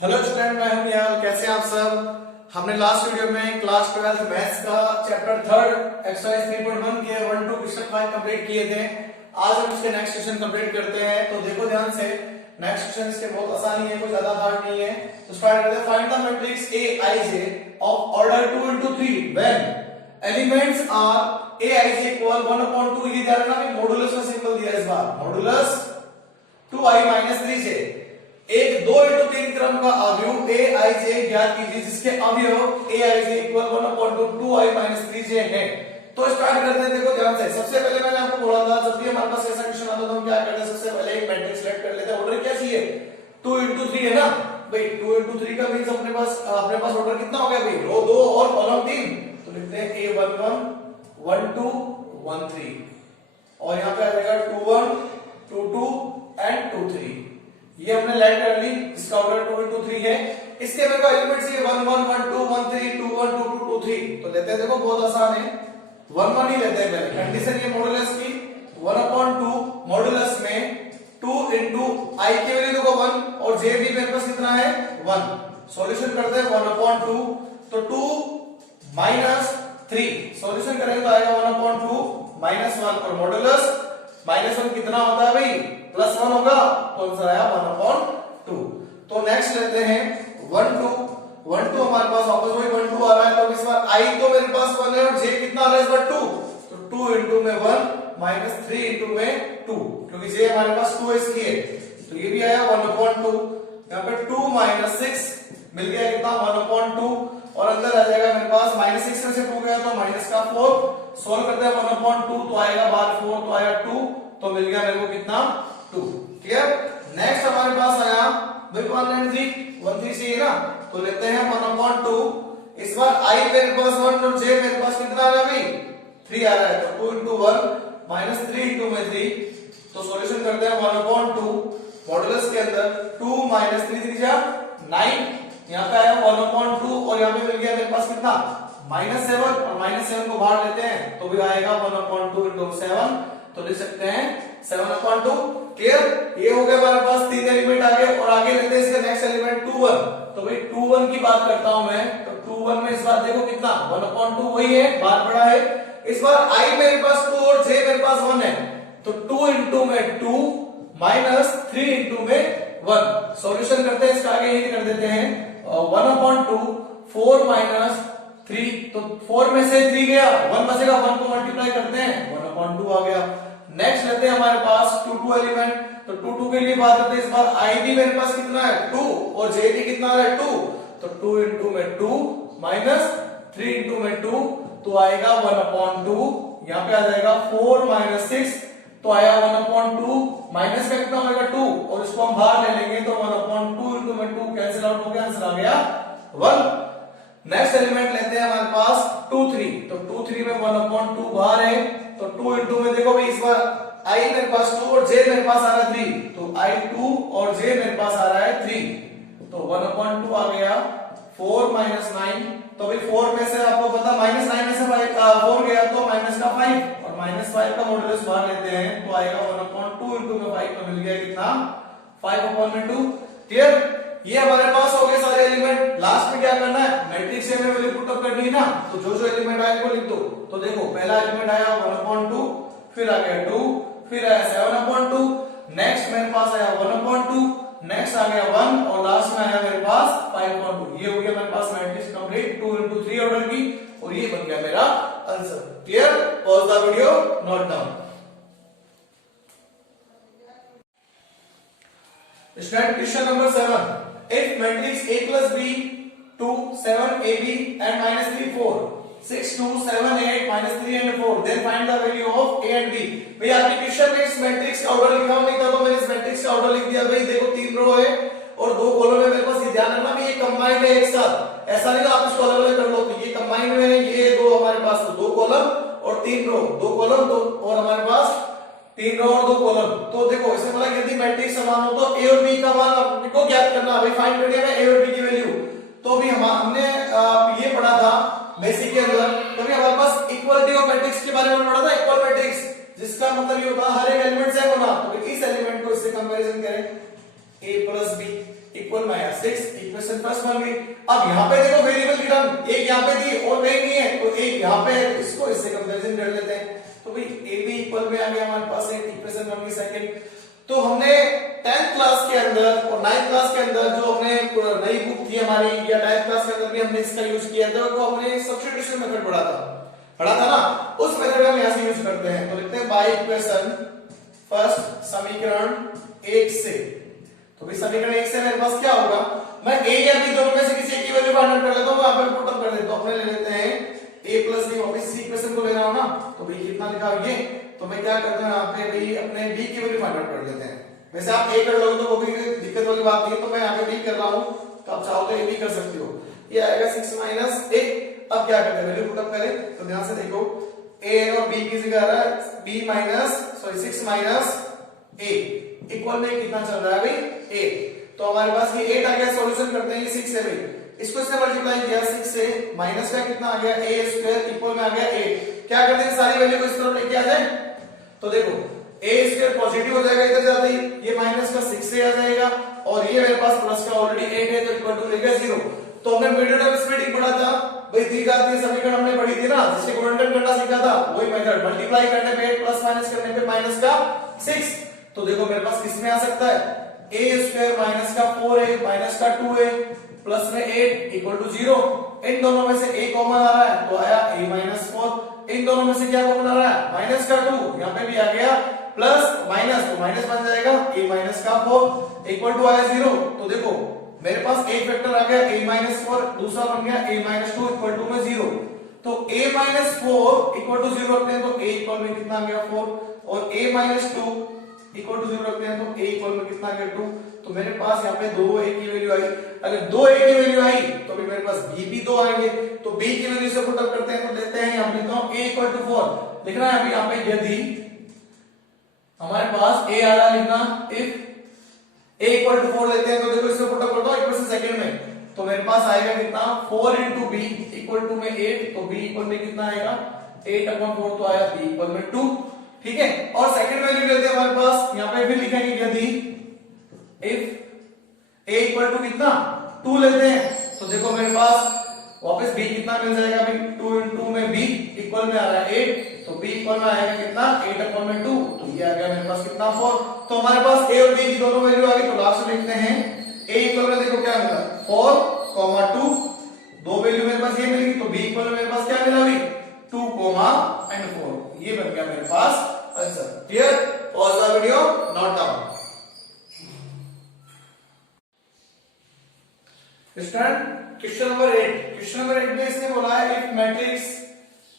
Hello student, मैं हूं निहाल। कैसे हैं आप सब। हमने लास्ट वीडियो में क्लास 12 मैथ्स का चैप्टर 3 एक्सरसाइज 3.1 के 1 2 क्वेश्चन 5 कंप्लीट किए थे। आज हम इसके नेक्स्ट क्वेश्चन कंप्लीट करते हैं। तो देखो ध्यान से, नेक्स्ट क्वेश्चन इसके बहुत आसान ही है, कोई ज्यादा हार्ड नहीं है। तो स्टार्ट करते हैं। Find the matrix Aij of order 2 into 3 when elements are Aij equal 1/2। ये ध्यान रखना, मॉडुलस में सिंबल दिया है इस बार, मॉडुलस 2i - 3j। एक 2 into 3 क्रम का अवयव Aij ज्ञात कीजिए जिसके अवयव Aij इक्वल 1/2 2i - 3j है। तो स्टार्ट करते हैं। देखो ध्यान से, सबसे पहले मैंने आपको बोला था जब भी हमारे पास ऐसा क्वेश्चन आता है तो हम क्या करते हैं, सबसे पहले एक मैट्रिक्स सेलेक्ट कर लेते हैं। ऑर्डर क्या चाहिए, 2 into 3 है ना भाई। 2 into 3 का मींस अपने पास ऑर्डर कितना हो गया भाई, रो 2 और कॉलम 3। तो लिखते हैं A11 1 2 1 3 और यहां पे आ जाएगा 2 1 2 2 एंड 2 3। ये हमने लेट कर ली, इसका ऑर्डर 2 into 3 है। इसके मेरे को एलिमेंट्स ये 1 1 1 2 1 3 2 1 2 2 2 3। तो लेते हैं, देखो बहुत आसान है, 1 1 ही लेते हैं पहले। कंडीशन ये मॉडुलस की 1/2 मॉडुलस में 2 into i की वैल्यू देखो 1 और j भी मेरे पास कितना है 1। सॉल्यूशन करते हैं 1/2 तो 2 - 3 सॉल्यूशन करेंगे तो आएगा 1/2 -1 और मॉडुलस -1 कितना होता है भाई, +1 होगा। तो आंसर आया 1/2। तो नेक्स्ट लेते हैं 1 2 1 2 हमारे पास वापस वही 1 2 आ रहा है। तो इस बार i तो मेरे पास 1 है और j कितना आ रहा है इस बार 2। तो 2 into में 1 -3 into में 2, क्योंकि j हमारे पास 2 है इसलिए। तो ये भी आया 1/2। यहाँ पे 2 - 6 मिल गया कितना 1/2 और अंदर आ जाएगा मेरे पास -6 में से 2 गया तो माइनस का 4। सोल्व करते हैं 1/2 तो आएगा बाहर 4 तो आया 2, तो मिल गया मेरे को कितना 2। क्लियर। नेक्स्ट हमारे पास आया भाई 1 and 3 1 3 चाहिए ना, तो लेते हैं 1/2। इस बार i मेरे पास 1 और j मेरे पास कितना आ रहा है भाई 3 आ रहा है। तो 2 into 1 -3 into में 3। तो सॉल्यूशन करते हैं 1/2 मॉडुलस के अंदर 2 - 3 3 जा 9। यहाँ पे आया 1/2 और यहाँ पे मिल गया मेरे पास कितना -7 और -7 को बाहर लेते हैं तो भी आएगा 1/2 into 7। तो लिख सकते हैं 7/2। क्लियर। ये हो गया हमारे पास 3 एलिमेंट आ गए और आगे लेते हैं इसका नेक्स्ट एलिमेंट 2 1। तो भाई 2 1 की बात करता हूं मैं। तो 2 1 में इस बार देखो कितना 1/2 वही है, बार बड़ा है। इस बार i मेरे पास 2 और j मेरे पास 1 है। तो 2 into में 2 -3 into में 1। सॉल्यूशन करते हैं इसका, आगे ये कर देते हैं 1/2 4 - 3। तो 4 में से 3 गया 1 बचेगा, 1 को मल्टीप्लाई करते हैं 1/2 आ गया। नेक्स्ट लेते हैं हमारे पास 2 2 एलिमेंट। तो 2 2 के लिए बात करते हैं। इस बार i भी मेरे पास कितना है 2 और j भी कितना है 2। तो 2 into में 2 -3 into में 2 तो आएगा 1/2। यहाँ पे आ जाएगा 4 - 6 तो आया 1/2 माइनस का कितना होगा 2 और इसको हम बाहर ले लेंगे तो 1/2 into में 2 कैंसिल आउट हो गया, आंसर आ गया 1। नेक्स्ट एलिमेंट लेते हैं हमारे पास 2 3। तो 2 3 में 1/2 बाहर है। तो 2 into में देखो भाई इस बार i मेरे पास 2 और j मेरे पास आ रहा है 3। तो i 2 और j मेरे पास आ रहा है 3। तो 1/2 आ गया 4 - 9। तो भाई 4 में से आपको पता -9 में से 4 गया तो माइनस का 5 और -5 का मॉडुलस बाहर लेते हैं तो आएगा 1/2 into में 5 तो मिल गया कितना 5/2। क्लियर। ये हमारे पास हो गए सारे एलिमेंट। लास्ट में क्या करना है, मैट्रिक्स में वैल्यू पुट अप करनी है ना। तो जो जो एलिमेंट आए वो लिख दो। तो देखो पहला एलिमेंट आया 1/2, फिर आ गया 2, फिर आया 7/2, नेक्स्ट मेरे पास आया 1/2, नेक्स्ट आ गया 1 और लास्ट में आया मेरे पास 5/2। ये हो गया मेरे पास मैट्रिक्स कंप्लीट 2 into 3 ऑर्डर की और ये बन गया मेरा answer. Clear. Pause the video, note down. Student question number 7। If matrix A plus B 2 7 AB and -3 4 6 2 7 8 -3 and 4 then find the value of A and B। भाई आपके क्वेश्चन में इस मैट्रिक्स का ऑर्डर लिखा हुआ नहीं था तो मैंने इस मैट्रिक्स का ऑर्डर लिख दिया। भाई देखो 3 रो है और 2 कॉलम है मेरे पास। ये ध्यान रखना ये कंबाइंड है एक साथ, ऐसा नहीं आप इसको अलग अलग कर लो। तो ये कंबाइंड में है, ये 2 हमारे पास 2 कॉलम और 3 रो, 2 कॉलम 2 और हमारे पास 3 रो और 2 कॉलम। तो देखो इसमें बोला यदि मैट्रिक्स समान हो तो ए और बी का मान आपको ज्ञात करना। भाई फाइंड करिए मैं ए और बी की वैल्यू। तो भी हमने ये पढ़ा था बेसिक के अंदर। तो भी हमारे पास इक्वालिटी ऑफ मैट्रिक्स के बारे में पढ़ा था, इक्वल मैट्रिक्स, जिसका मतलब ये होता है हर एक एलिमेंट सेम होना। तो इस एलिमेंट को इससे कंपैरिजन करें a plus b। इक्वल में आया 6, इक्वेशन फर्स्ट बन गई। अब यहाँ पे देखो वेरिएबल की टर्म एक यहाँ पे थी और एक नहीं है, तो एक यहाँ पे है, इसको इससे कंपैरिजन कर लेते हैं। तो भाई ए बी इक्वल में आ गया हमारे पास, एक इक्वेशन बन गई सेकंड। तो हमने 10th क्लास के अंदर और 9th क्लास के अंदर जो हमने नई बुक थी हमारी, या 10th क्लास के अंदर भी हमने इसका यूज किया था, वो हमने सब्स्टिट्यूशन मेथड पढ़ा था ना, उस मेथड हम यहाँ से यूज करते हैं। तो लिखते हैं बाय इक्वेशन फर्स्ट समीकरण 1 से। तो भाई समीकरण 1 से मेरे पास क्या होगा, मैं a या b दोनों में से किसी एक की वैल्यू फाइंड आउट कर लेता हूं, वहां पर पुट अप कर देता हूं। अपने ले लेते हैं a प्लस b, वापस इसी इक्वेशन को ले रहा हूं ना, तो भाई कितना लिखा है ये, तो मैं क्या करता हूं यहाँ पे भाई अपने b की वैल्यू फाइंड आउट कर लेते हैं। वैसे आप a कर लोगे तो वो भी दिक्कत वाली बात नहीं है, तो मैं यहाँ पे b कर रहा हूं, तो आप चाहो तो a भी कर सकते हो। ये आएगा 6 माइनस a। अब क्या करते हैं, वैल्यू पुट अप करें, तो ध्यान से देखो a और b की जगह आ रहा है b minus 6 minus a equal में कितना चल रहा है भाई 8। तो हमारे पास ये 8 आ गया, सॉल्यूशन करते हैं, ये 6 है भाई, इसको इससे मल्टीप्लाई किया 6 से, माइनस का कितना आ गया a स्क्वायर इक्वल में आ गया 8। क्या करते हैं, सारी वैल्यू को इस तरफ लेके आ जाए, तो देखो a स्क्वायर पॉजिटिव हो जाएगा इधर जाते ही, ये माइनस का 6 से आ जाएगा, और ये मेरे पास प्लस का ऑलरेडी 8 है, तो इक्वल टू लेगा 0। तो हमने मीडियम टर्म स्प्लिटिंग पढ़ा था भाई, द्विघातीय समीकरण हमने पढ़ी थी ना, जिससे गुणनखंड करना सीखा था, वही मेथड, मल्टीप्लाई करने पे 8 प्लस माइनस करने पे माइनस का 6। तो देखो मेरे पास किसमें आ सकता है, a स्क्वायर माइनस का 4a माइनस का 2a प्लस में 8 इक्वल टू 0। इन दोनों में से a कॉमन आ रहा है, तो आया a माइनस 4। इन दोनों में से क्या कॉमन आ रहा है, माइनस का 2, यहाँ पे भी आ गया प्लस माइनस, तो माइनस बन जाएगा a माइनस का 4 इक्वल टू आया 0। तो देखो मेरे पास एक वेक्टर आ गया a माइनस 4, दूसरा बन गया a माइनस 2 इक्वल टू में 0। तो a माइनस 4 इक्वल टू 0 रखते हैं, तो a इक्वल में कितना आ गया 4, और a माइनस 2 इक्वल टू 0 रखते हैं, तो a इक्वल में कितना आ गया 2। तो मेरे पास यहाँ पे 2 a की वैल्यू आई। अगर 2 a की वैल्यू आई तो भी मेरे पास b भी 2 आएंगे, तो b की वैल्यू से पुट अप करते हैं, तो लेते हैं यहाँ पे लिखता हूँ a इक्वल टू 4 लिखना है। अभी यहाँ पे यदि हमारे पास a आ रहा है लिखना, इफ a इक्वल टू 4 लेते हैं, तो देखो इसमें पुट अप करता हूँ इक्वेशन सेकंड में, तो मेरे पास आएगा कितना 4 into b इक्वल टू में 8, तो b इक्वल में कितना आएगा 8/4, तो आया b इक्वल में 2। ठीक है, और सेकंड वैल्यू लेते हैं हमारे पास, यहाँ पे भी लिखेंगे यदि इफ a इक्वल टू कितना 2 लेते हैं, तो देखो मेरे पास वापस b कितना मिल जाएगा अभी, 2 into में b इक्वल में आ रहा है 8, तो b इक्वल में आएगा कितना 8/2, तो ये आ गया मेरे पास कितना 4। तो हमारे पास a और b की दोनों वैल्यू आ गई, तो लास्ट में लिखते हैं a इक्वल में देखो क्या मिला 4, 2, दो वैल्यू मेरे पास ये मिलेगी, तो b इक्वल में मेरे पास क्या मिला अभी 2, 4, ये बन गया मेरे पास answer. Clear, pause the video, note down. Question number 8 में इसने बोला है if matrix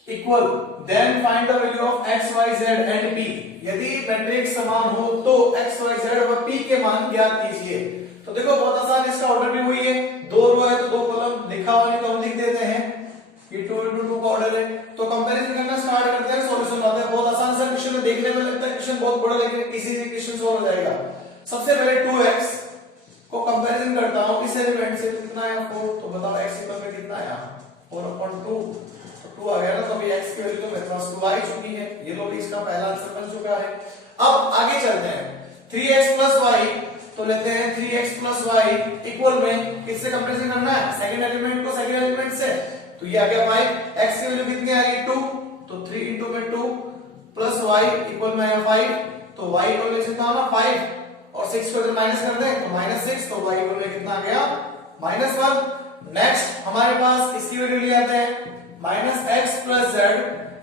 equal then find the value of x y z and p। यदि मैट्रिक्स समान हो तो x y z और p के मान ज्ञात कीजिए। तो देखो बहुत आसान, इसका ऑर्डर भी वही है, 2 रो है तो 2 कॉलम, लिखा हुआ नहीं तो हम लिख देते हैं, ये 2 into 2 का ऑर्डर है। तो कंपैरिजन करना स्टार्ट करते हैं, सॉल्यूशन लाते हैं। बहुत आसान सा क्वेश्चन है, देखने में लगता है क्वेश्चन बहुत बड़ा, लेकिन इसी से क्वेश्चन सॉल्व हो जाएगा। सबसे पहले 2x को कंपैरिजन करता हूं इस एलिमेंट से, कितना आया 4, तो बताओ x इक्वल में कितना आया 4/2, तो 2 आ गया ना, तो अभी x की वैल्यू तो मेरे पास 2 आ ही चुकी है, ये लो भी इसका पहला आंसर बन चुका है। अब आगे चलते हैं, 3x + y, तो लेते हैं 3x + y इक्वल में किससे कंपैरिजन करना है, सेकंड एलिमेंट को सेकंड एलिमेंट से, तो ये आ गया 5, x की वैल्यू कितनी आ रही 2, तो 3 into में 2 प्लस y इक्वल में आया 5, तो y इक्वल में कितना होगा 5, और 6 को इधर माइनस कर दें तो -6, तो y इक्वल में कितना आ गया -1। नेक्स्ट हमारे पास इसकी वैल्यू ले आते हैं, -x + z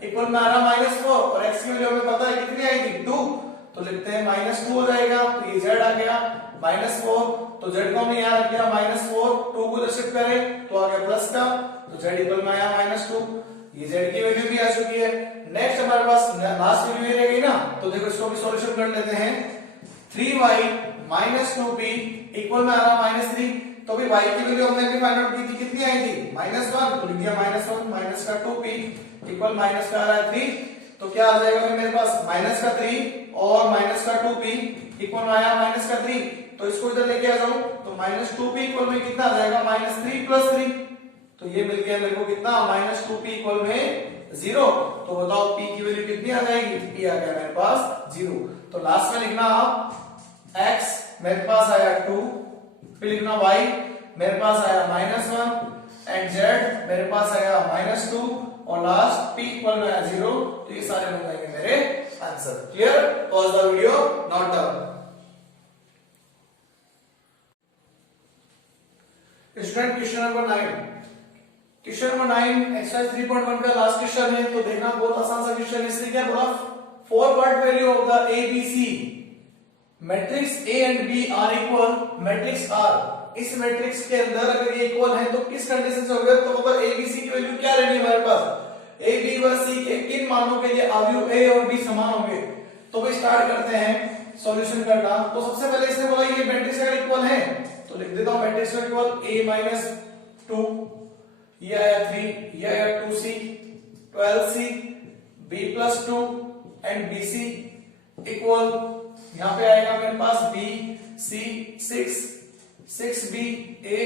इक्वल में आ रहा -4, और x की वैल्यू हमें पता है कितनी आई थी 2, तो लिखते हैं -2 हो जाएगा, तो ये z आ गया -4, तो z को हमने यहाँ रख दिया -4, 2 को इधर शिफ्ट करें तो आ गया प्लस का, तो z इक्वल में आया -2, ये z की वैल्यू भी आ चुकी है। नेक्स्ट हमारे पास लास्ट वैल्यू ये रह गई ना, तो देखो इसको भी सॉल्यूशन कर लेते हैं, 3y - 2p इक्वल में आ रहा -3, तो अभी y की वैल्यू हमने भी फाइंड आउट की थी, कितनी आई थी -1, तो लिख दिया -1 माइनस का 2p इक्वल माइनस का आ रहा है 3, तो क्या आ जाएगा मेरे पास माइनस का 3 और माइनस का 2p इक्वल आया माइनस का 3, तो इसको इधर लेके आ जाऊं तो -2p इक्वल में कितना आ जाएगा -3 + 3, तो ये मिल गया मेरे को कितना -2p इक्वल में 0। तो बताओ p की वैल्यू कितनी आ जाएगी, p आ गया मेरे पास 0। तो लास्ट में लिखना आप x मेरे पास आया 2, फिर लिखना y मेरे पास आया -1 एंड z मेरे पास आया -2 और लास्ट p इक्वल में आया 0। तो ये सारे बन जाएंगे मेरे answer. Clear? Pause the video, note down. Student question number 9, question number 9 exercise 3.1 का लास्ट क्वेश्चन है। तो देखना बहुत आसान सा क्वेश्चन है। इसने क्या बोला, 4 part value of the ABC matrix A and B are equal matrix R। इस मैट्रिक्स के अंदर अगर ये इक्वल है तो किस कंडीशन से होगा, तो मतलब ABC की वैल्यू क्या रहनी है हमारे पास, A B व C के किन मानों के लिए अवयव A और B समान होंगे। तो भाई स्टार्ट करते हैं सॉल्यूशन करना। तो सबसे पहले इसने बोला ये मैट्रिक्स अगर इक्वल है तो लिख देता हूं मैट्रिक्स का इक्वल A - 2, ये आया 3, ये आया 2C 12C B + 2 and BC equal, यहां पे आएगा मेरे पास B C 6B A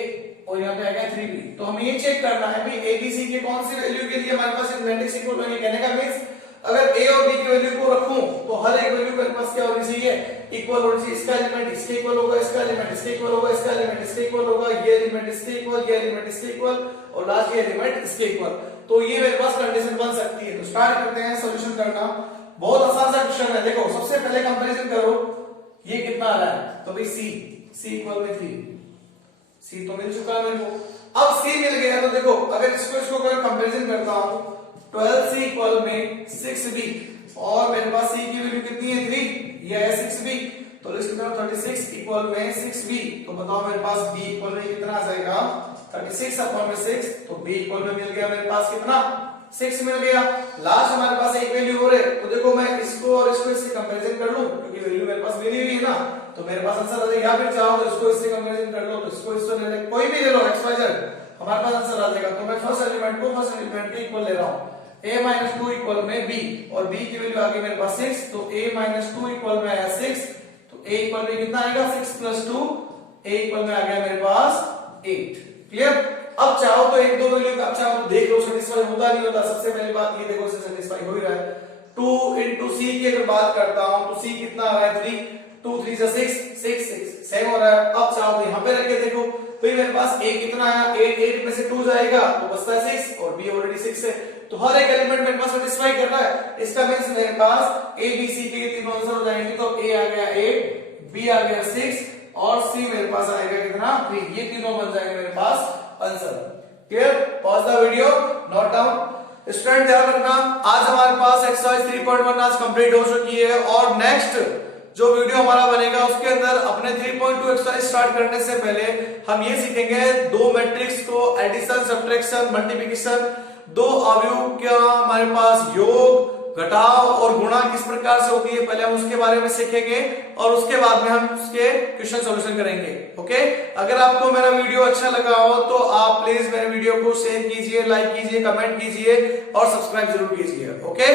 और यहाँ पे आएगा 3B। तो हमें ये चेक करना है भाई ABC के कौन सी वैल्यू के लिए हमारे पास मैट्रिक्स इक्वल होने, कहने का मींस अगर A और B की वैल्यू को रखूं तो हर एक वैल्यू मेरे पास क्या होनी चाहिए, इक्वल होनी चाहिए। इसका एलिमेंट इसके इक्वल होगा, इसका एलिमेंट इसके इक्वल होगा, इसका एलिमेंट इसके इक्वल होगा, ये एलिमेंट इसके इक्वल, ये एलिमेंट इसके इक्वल और लास्ट ये एलिमेंट इसके इक्वल। तो ये मेरे पास कंडीशन बन सकती है। तो स्टार्ट करते हैं सॉल्यूशन करना। बहुत आसान सा क्वेश्चन है। देखो सबसे पहले कंपैरिजन करो, ये कितना आ रहा है, तो भाई C इक्वल में 3, C तो मिल चुका है मेरे को। अब C मिल गया तो देखो अगर इसको अगर कंपैरिजन करता हूं 12C इक्वल में 6B और मेरे पास C की वैल्यू कितनी है 3, ये है 6B। तो लिख सकते हो 36 इक्वल में 6B। तो बताओ मेरे पास B इक्वल में कितना आ जाएगा, 36/6। तो B इक्वल में मिल गया मेरे पास कितना, 6 मिल गया। लास्ट हमारे पास एक वैल्यू हो रहे, तो देखो मैं इसको और इसको इससे कंपैरिजन कर लूं क्योंकि वैल्यू मेरे पास मिली हुई है ना, तो मेरे पास आंसर आ जाएगा। या फिर चाहो तो इसको इससे कंपैरिजन कर लो, तो इसको इससे ले ले, कोई भी ले लो XYZ, हमारे पास आंसर आ जाएगा। तो मैं फर्स्ट एलिमेंट को फर्स्ट एलिमेंट के इक्वल ले रहा हूं, A - 2 इक्वल में B और B की वैल्यू आ गई मेरे पास 6। तो A - 2 इक्वल में आया 6, तो A इक्वल में कितना आएगा 6 + 2, A इक्वल में आ गया मेरे पास 8। क्लियर? अब चाहो तो एक दो वैल्यू का चाहो तो देख लो सेटिस्फाई होता नहीं होता। सबसे पहली बात ये देखो इसे सेटिस्फाई हो ही रहा है। 2 * C की अगर बात करता हूं तो C कितना आ रहा है 3, 2 3 6 सेम हो रहा है। अब चाहो तो यहां पे रख के देखो, भाई मेरे पास A कितना आया 8 में से 2 जाएगा तो बचता है 6 और B ऑलरेडी 6 है। तो हर एक एलिमेंट मेरे पास सेटिस्फाई कर रहा है। इसका मींस मेरे पास A B C के तीनों आंसर हो जाएंगे। तो A आ गया 8, B आ गया 6 और C मेरे पास आएगा कितना 3। ये तीनों बन जाएंगे मेरे पास answer. Clear? Pause the video, note down. Student ध्यान रखना, आज हमारे पास एक्सरसाइज 3.1 आज कंप्लीट हो चुकी है और नेक्स्ट जो वीडियो हमारा बनेगा उसके अंदर अपने 3.2 एक्सरसाइज स्टार्ट करने से पहले हम ये सीखेंगे दो मैट्रिक्स को एडिशन, सब्ट्रैक्शन, मल्टीप्लिकेशन, दो अवयव का हमारे पास योग, घटाव और गुणा किस प्रकार से होती है, पहले हम उसके बारे में सीखेंगे और उसके बाद में हम उसके क्वेश्चन सॉल्यूशन करेंगे। ओके? अगर आपको मेरा वीडियो अच्छा लगा हो तो आप प्लीज मेरे वीडियो को शेयर कीजिए, लाइक कीजिए, कमेंट कीजिए और सब्सक्राइब जरूर कीजिए। ओके?